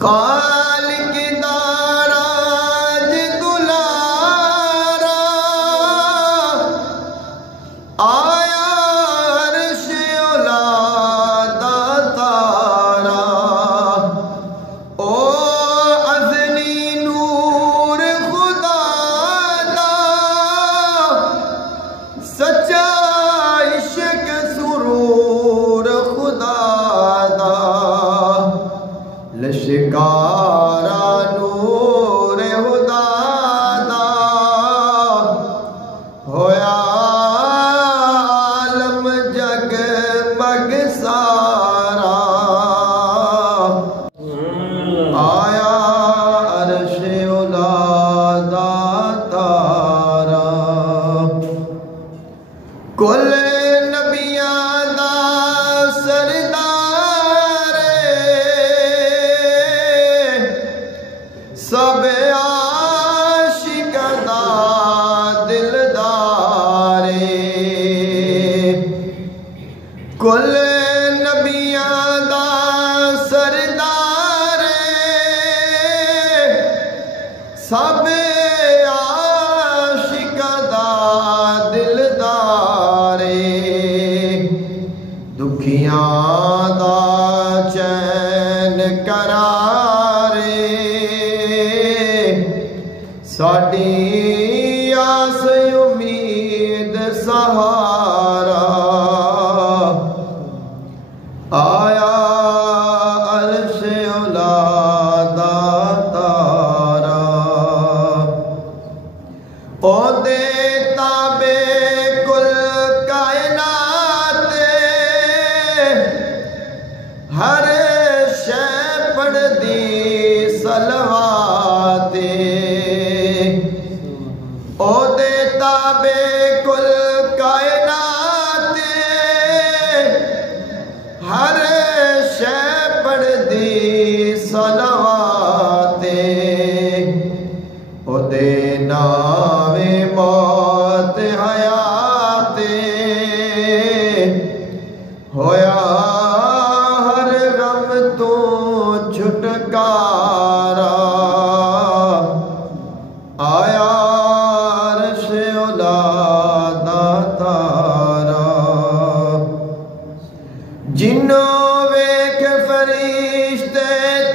خالق داراج دلارا آیا عرش اولاد تارا او ازلی نور خدا دا سچا عشق سرور خدا دا لشکارا نور خدا دا ہویا عالم جگ مگ سارا آیا عرش اولاد تارا کل نبیاں دا سردار سب عاشق دا دلدار کل نبیاں دا سردار سب عاشق دا دلدار دکھیاں دا چین قرار ساڈی آس امید سہارا آیا عرش اولاد تارا او دے تابع کل کائنات ہر شے پڑھ دی صلوات او دے تابع کل کائنات ہر شے پڑھ دی صلوات او دے ناوے موت حیات ہویا ہر غم تو چھٹکارا آیا عرش اولاد تارا جنوں ویکھ فرشتے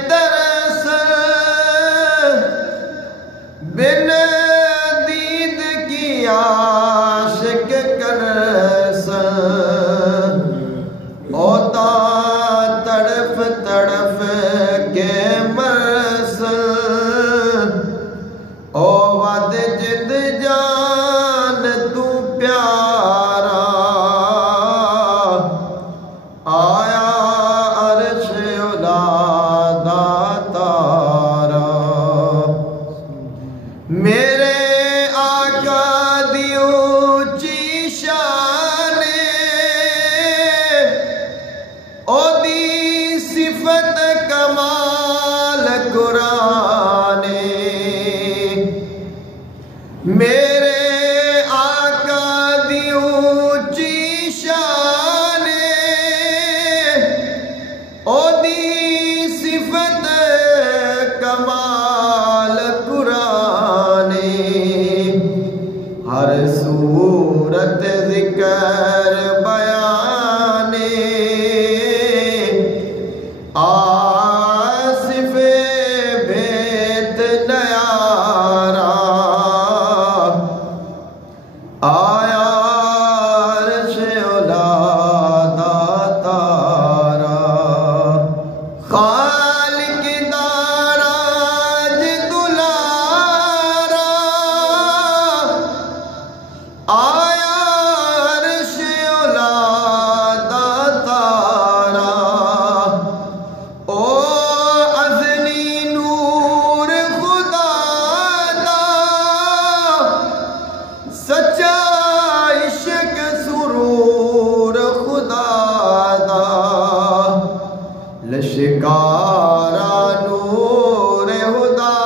ترس بن دید کی عاشق کرس او تا تڑف تڑف کے مرس او ود جد جان تو پیارا آیا عرش اولاد تارا میرے آقا دی اونچی شان او دی صفت کمال قرآن میرے آقا دی اونچی شان او دی صفت کمال قرآن ہر صورت ذکر بیان آصف بھیت نیارا آیا عرش اولاد تارا خالق داراج دلارا آیا عرش اولاد تارا او ازلی نور خدا دا سچا عشق سرور خدا دا لشکارا نور خدا